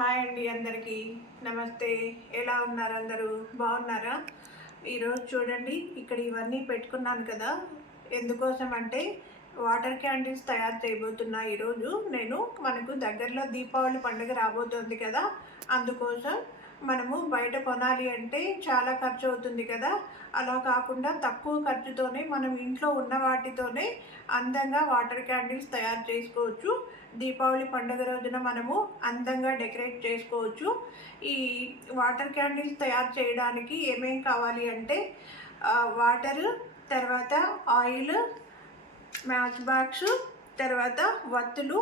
Hi అండి, అందరికీ నమస్తే. ఎలా ఉన్నారు? అందరూ బాగున్నారా? ఈరోజు చూడండి, ఇక్కడ ఇవన్నీ పెట్టుకున్నాను కదా. ఎందుకోసం అంటే వాటర్ క్యాండిల్స్ తయారు చేయబోతున్నా ఈరోజు నేను. మనకు దగ్గరలో దీపావళి పండుగ రాబోతోంది కదా, అందుకోసం మనము బయట కొనాలి అంటే చాలా ఖర్చు అవుతుంది కదా. అలా కాకుండా తక్కువ ఖర్చుతోనే మనం ఇంట్లో ఉన్న వాటితోనే అందంగా వాటర్ క్యాండిల్స్ తయారు చేసుకోవచ్చు. దీపావళి పండుగ రోజున మనము అందంగా డెకరేట్ చేసుకోవచ్చు. ఈ వాటర్ క్యాండిల్స్ తయారు చేయడానికి ఏమేం కావాలి అంటే వాటరు, తర్వాత ఆయిల్, మ్యాచ్ బాక్స్, తర్వాత వత్తులు,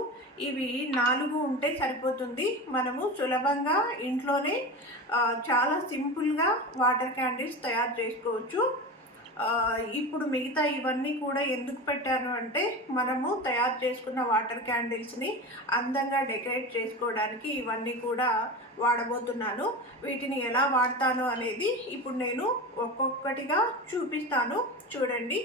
ఇవి 4 ఉంటే సరిపోతుంది. మనము సులభంగా ఇంట్లోనే చాలా సింపుల్గా వాటర్ క్యాండిల్స్ తయారు చేసుకోవచ్చు. ఇప్పుడు మిగతా ఇవన్నీ కూడా ఎందుకు పెట్టాను అంటే మనము తయారు చేసుకున్న వాటర్ క్యాండిల్స్ని అందంగా డెకరేట్ చేసుకోవడానికి ఇవన్నీ కూడా వాడబోతున్నాను. వీటిని ఎలా వాడతాను అనేది ఇప్పుడు నేను ఒక్కొక్కటిగా చూపిస్తాను, చూడండి.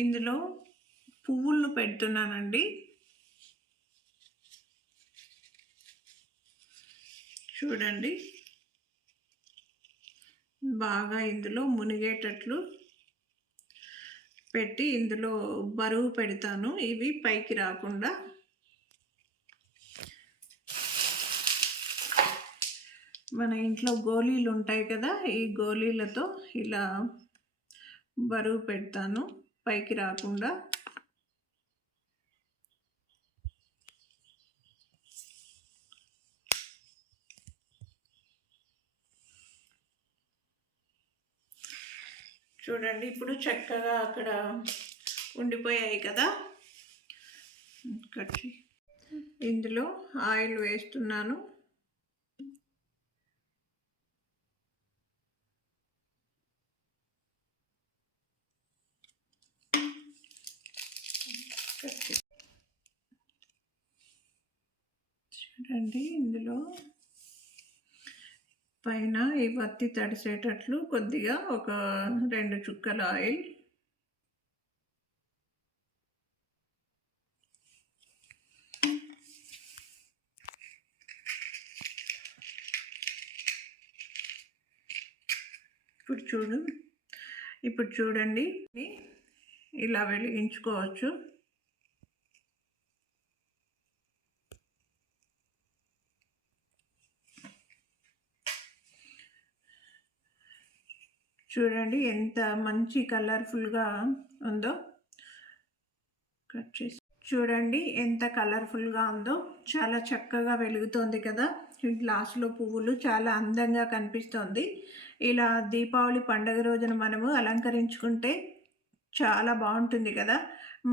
ఇందులో పువ్వులను పెడుతున్నానండి. చూడండి, బాగా ఇందులో మునిగేటట్లు పెట్టి ఇందులో బరువు పెడతాను, ఇవి పైకి రాకుండా. మన ఇంట్లో గోళీలు ఉంటాయి కదా, ఈ గోళీలతో ఇలా బరువు పెడతాను పైకి రాకుండా. చూడండి, ఇప్పుడు చక్కగా అక్కడ ఉండిపోయాయి కదా. ఇందులో ఆయిల్ వేస్తున్నాను. చూడండి, ఇందులో పైన ఈ వత్తి తడిసేటట్లు కొద్దిగా ఒక 2 చుక్కల ఆయిల్. ఇప్పుడు చూడండి, ఇలా వెలిగించుకోవచ్చు. చూడండి ఎంత మంచి కలర్ఫుల్గా ఉందో. కట్ చేసి చూడండి ఎంత కలర్ఫుల్గా ఉందో, చాలా చక్కగా వెలుగుతోంది కదా. గ్లాసులో పువ్వులు చాలా అందంగా కనిపిస్తోంది. ఇలా దీపావళి పండుగ రోజున మనము అలంకరించుకుంటే చాలా బాగుంటుంది కదా.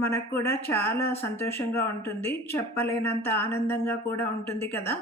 మనకు కూడా చాలా సంతోషంగా ఉంటుంది, చెప్పలేనంత ఆనందంగా కూడా ఉంటుంది కదా.